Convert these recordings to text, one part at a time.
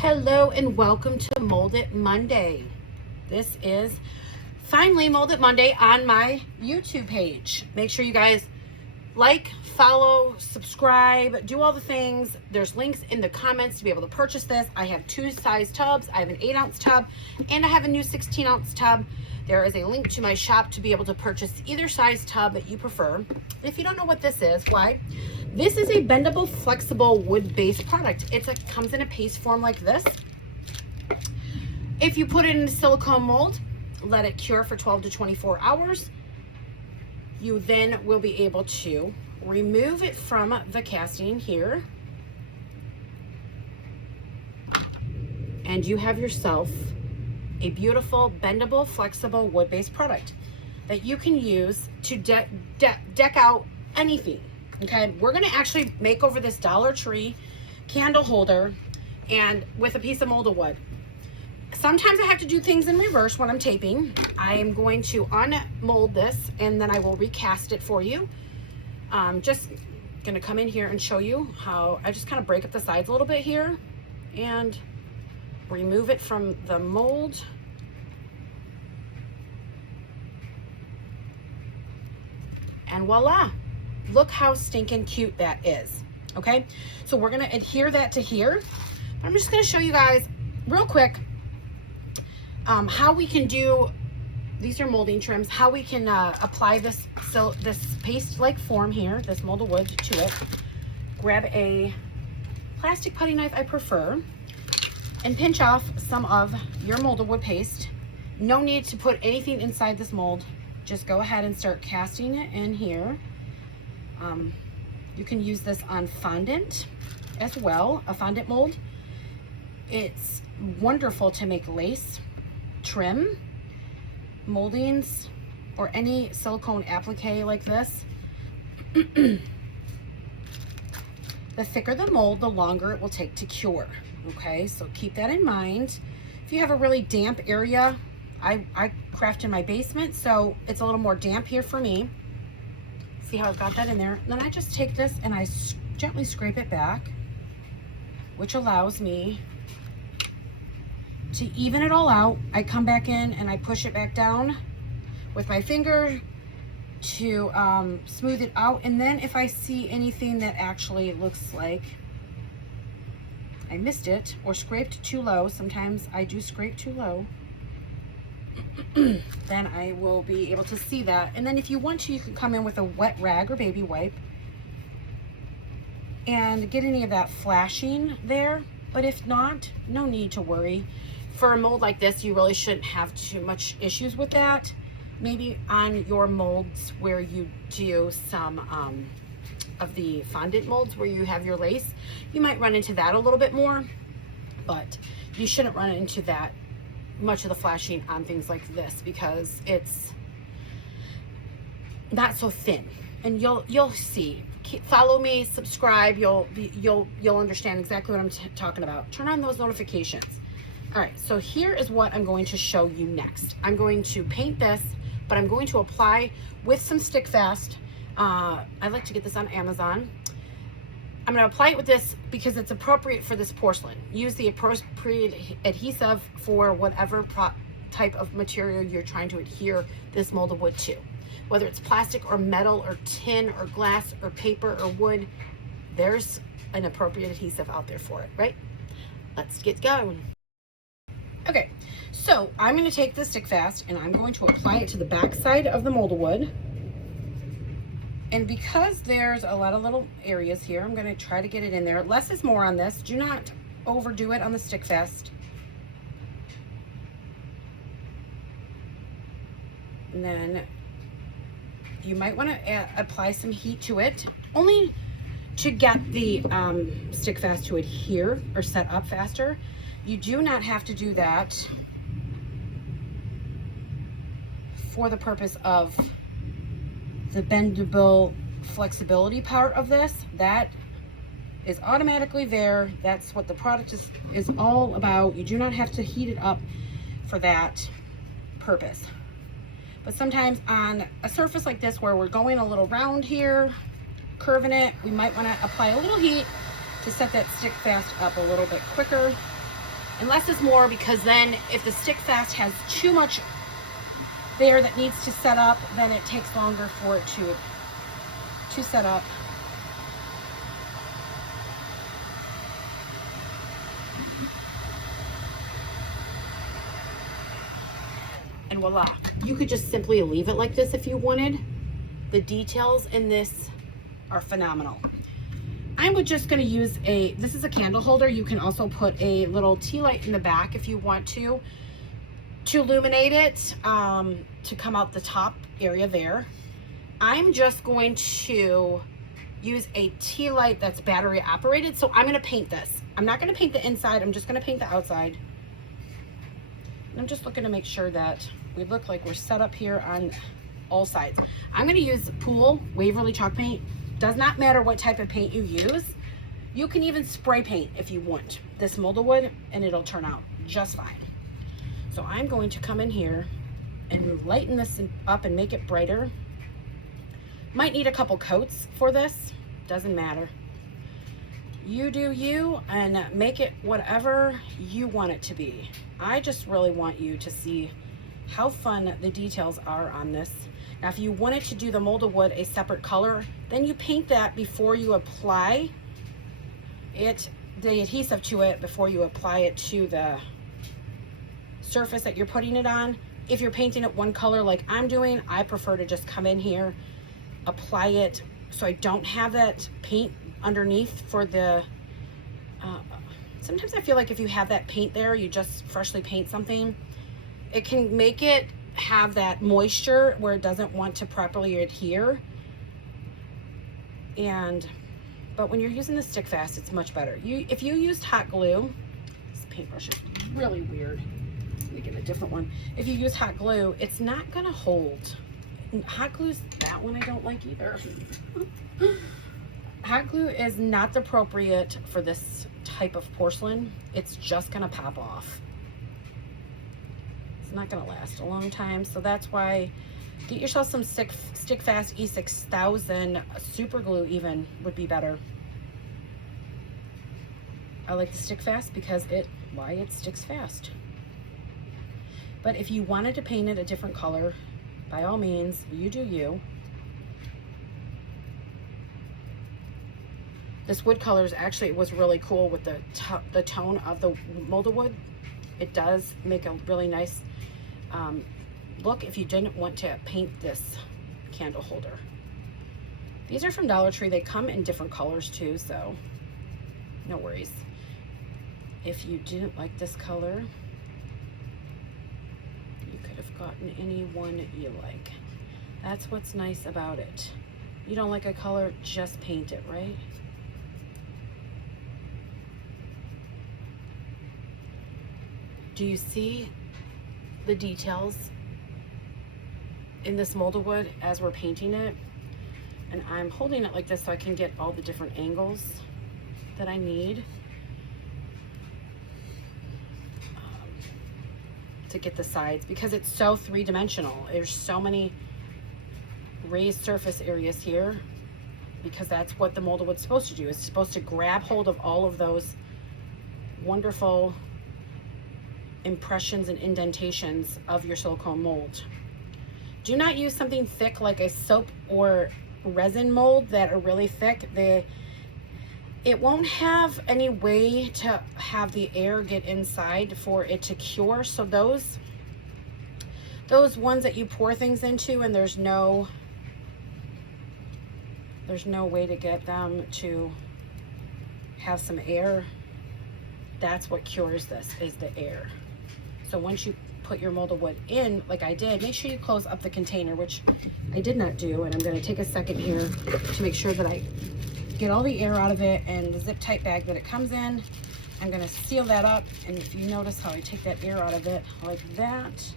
Hello and welcome to Mold It Monday. This is finally Mold It Monday on my YouTube page. Make sure you guys like, follow, subscribe, do all the things. There's links in the comments to be able to purchase this. I have two size tubs. I have an 8-ounce tub and I have a new 16-ounce tub. There is a link to my shop to be able to purchase either size tub that you prefer. If you don't know what this is, why? This is a bendable, flexible, wood-based product. It comes in a paste form like this. If you put it in a silicone mold, let it cure for 12 to 24 hours, you then will be able to remove it from the casting here. And you have yourself a beautiful, bendable, flexible, wood-based product that you can use to deck out anything. Okay, we're gonna actually make over this Dollar Tree candle holder and with a piece of molded wood. Sometimes I have to do things in reverse when I'm taping. I am going to unmold this and then I will recast it for you. Just gonna come in here and show you how I just kind of break up the sides a little bit here and remove it from the mold. And voila, look how stinking cute that is. Okay, so we're gonna adhere that to here. I'm just gonna show you guys real quick how we can do, these are molding trims, how we can apply this, so this paste-like form here, this molded wood to it. Grab a plastic putty knife, I prefer, and pinch off some of your molded wood paste. No need to put anything inside this mold. Just go ahead and start casting it in here. You can use this on fondant as well, a fondant mold. It's wonderful to make lace, trim, moldings, or any silicone applique like this. The thicker the mold, the longer it will take to cure. Okay, so keep that in mind. If you have a really damp area, I craft in my basement, so it's a little more damp here for me. See how I've got that in there? And then I just take this and I gently scrape it back, which allows me to even it all out. I come back in and I push it back down with my finger to smooth it out. And then if I see anything that actually looks like I missed it or scraped too low, sometimes I do scrape too low, then I will be able to see that. And then if you want to, you can come in with a wet rag or baby wipe and get any of that flashing there. But if not, no need to worry. For a mold like this, you really shouldn't have too much issues with that. Maybe on your molds where you do some of the fondant molds where you have your lace, you might run into that a little bit more, but you shouldn't run into that much of the flashing on things like this because it's not so thin. And you'll see. Follow me, subscribe. You'll understand exactly what I'm talking about. Turn on those notifications. All right, so here is what I'm going to show you next. I'm going to paint this, but I'm going to apply with some Stick Fast. I like to get this on Amazon. I'm going to apply it with this because it's appropriate for this porcelain. Use the appropriate adhesive for whatever type of material you're trying to adhere this molded wood to. Whether it's plastic or metal or tin or glass or paper or wood, there's an appropriate adhesive out there for it, right? Let's get going. Okay, so I'm going to take the Stick Fast and I'm going to apply it to the back side of the molded wood. And because there's a lot of little areas here, I'm going to try to get it in there. Less is more on this. Do not overdo it on the Stick Fast. And then you might want to apply some heat to it, only to get the Stick Fast to adhere or set up faster. You do not have to do that for the purpose of the bendable flexibility part of this. That is automatically there. That's what the product is all about. You do not have to heat it up for that purpose. But sometimes on a surface like this where we're going a little round here, curving it, we might want to apply a little heat to set that Stick Fast up a little bit quicker. And less is more, because then if the stick fast has too much there that needs to set up, then it takes longer for it to set up. And voila. You could just simply leave it like this if you wanted. The details in this are phenomenal. I'm just going to use this is a candle holder. You can also put a little tea light in the back if you want to illuminate it, to come out the top area there. I'm just going to use a tea light that's battery operated. So I'm going to paint this. I'm not going to paint the inside. I'm just going to paint the outside. And I'm just looking to make sure that we look like we're set up here on all sides. I'm going to use Pool Waverly chalk paint. Does not matter what type of paint you use. You can even spray paint if you want this molded wood, and it'll turn out just fine. So I'm going to come in here and lighten this up and make it brighter. Might need a couple coats for this, doesn't matter. You do you, and make it whatever you want it to be. I just really want you to see how fun the details are on this. Now, if you wanted to do the molded wood a separate color, then you paint that before you apply it, the adhesive to it, before you apply it to the surface that you're putting it on. If you're painting it one color like I'm doing, I prefer to just come in here, apply it so I don't have that paint underneath for the sometimes I feel like if you have that paint there, you just freshly paint something, it can make it have that moisture where it doesn't want to properly adhere. But when you're using the stick fast, it's much better. If you used hot glue, this paintbrush is really weird. Let me get a different one. If you use hot glue, it's not gonna hold. Hot glue's that one I don't like either. Hot glue is not appropriate for this type of porcelain. It's just gonna pop off. It's not gonna last a long time, so that's why get yourself some stick fast E6000. Super glue even would be better. I like the stick fast because it sticks fast. But if you wanted to paint it a different color, by all means, you do you. This wood color is actually, it was really cool with the tone of the molded wood. It does make a really nice look if you didn't want to paint this candle holder. These are from Dollar Tree. They come in different colors too, so no worries. If you didn't like this color, you could have gotten any one you like. That's what's nice about it. You don't like a color, just paint it, right? Do you see the details in this molded wood as we're painting it? And I'm holding it like this so I can get all the different angles that I need to get the sides, because it's so three-dimensional. There's so many raised surface areas here, because that's what the molded wood's supposed to do. It's supposed to grab hold of all of those wonderful impressions and indentations of your silicone mold. Do not use something thick like a soap or resin mold that are really thick. It won't have any way to have the air get inside for it to cure. So those ones that you pour things into and there's no way to get them to have some air, that's what cures this, is the air. So once you put your molded wood in, like I did, make sure you close up the container, which I did not do. And I'm going to take a second here to make sure that I get all the air out of it, and the zip tight bag that it comes in, I'm going to seal that up. And if you notice how I take that air out of it like that,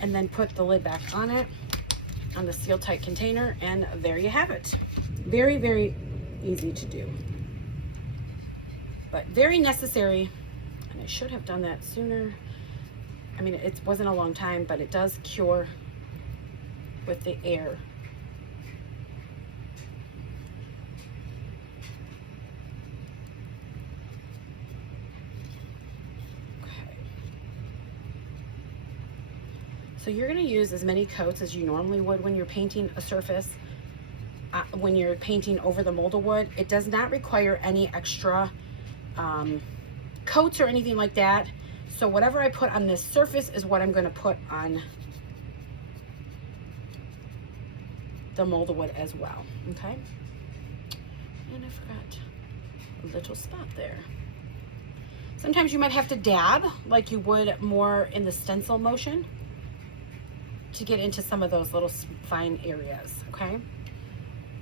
and then put the lid back on it, on the seal tight container, and there you have it. Very, very easy to do, but very necessary. And I should have done that sooner. I mean, it wasn't a long time, but it does cure with the air. So you're going to use as many coats as you normally would when you're painting a surface. When you're painting over the molded wood, it does not require any extra coats or anything like that. So whatever I put on this surface is what I'm going to put on the molded wood as well. Okay. And I forgot a little spot there. Sometimes you might have to dab like you would more in the stencil motion to get into some of those little fine areas. Okay.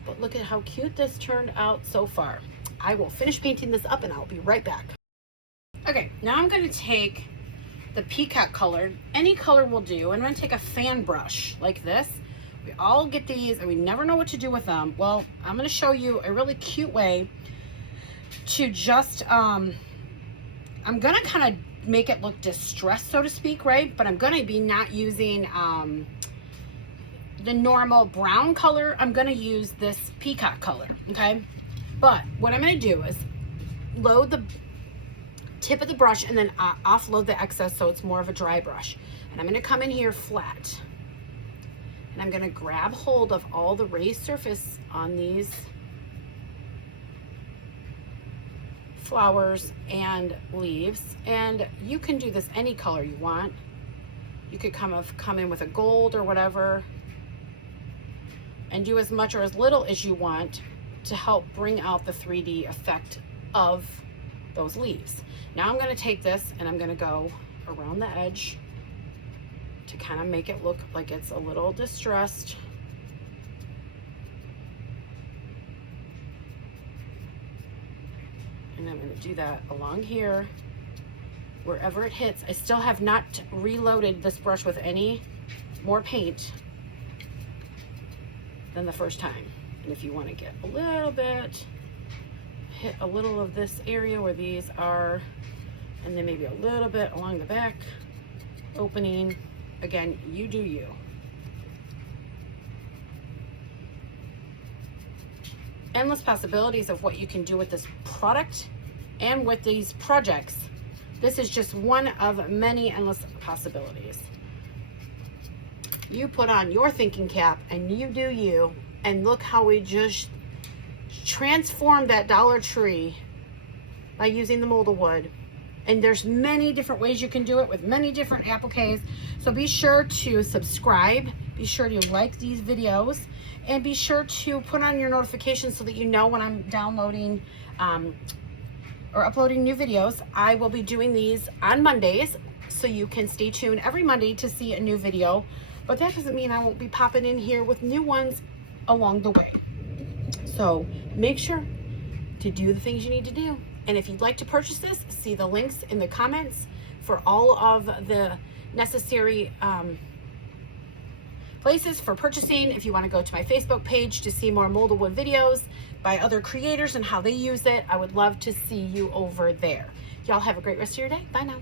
But look at how cute this turned out so far. I will finish painting this up and I'll be right back. Okay, now I'm going to take the peacock color. Any color will do. I'm going to take a fan brush like this. We all get these and we never know what to do with them. Well, I'm going to show you a really cute way to just, I'm going to kind of make it look distressed, so to speak, right? But I'm going to be not using the normal brown color. I'm going to use this peacock color, okay? But what I'm going to do is load the tip of the brush and then offload the excess so it's more of a dry brush. And I'm going to come in here flat. And I'm going to grab hold of all the raised surface on these flowers and leaves. And you can do this any color you want. You could come in with a gold or whatever and do as much or as little as you want to help bring out the 3D effect of those leaves. Now I'm going to take this and I'm going to go around the edge to kind of make it look like it's a little distressed. And I'm going to do that along here, wherever it hits. I still have not reloaded this brush with any more paint than the first time. And if you want to get a little bit, hit a little of this area where these are, and then maybe a little bit along the back opening. Again, you do you. Endless possibilities of what you can do with this product and with these projects. This is just one of many endless possibilities. You put on your thinking cap and you do you, and look how we just transformed that Dollar Tree by using the molded wood. And there's many different ways you can do it with many different appliques. So be sure to subscribe, be sure to like these videos, and be sure to put on your notifications so that you know when I'm downloading or uploading new videos. I will be doing these on Mondays, so you can stay tuned every Monday to see a new video. But that doesn't mean I won't be popping in here with new ones along the way. So make sure to do the things you need to do. And if you'd like to purchase this, see the links in the comments for all of the necessary places for purchasing. If you want to go to my Facebook page to see more molded wood videos by other creators and how they use it, I would love to see you over there. Y'all have a great rest of your day. Bye now.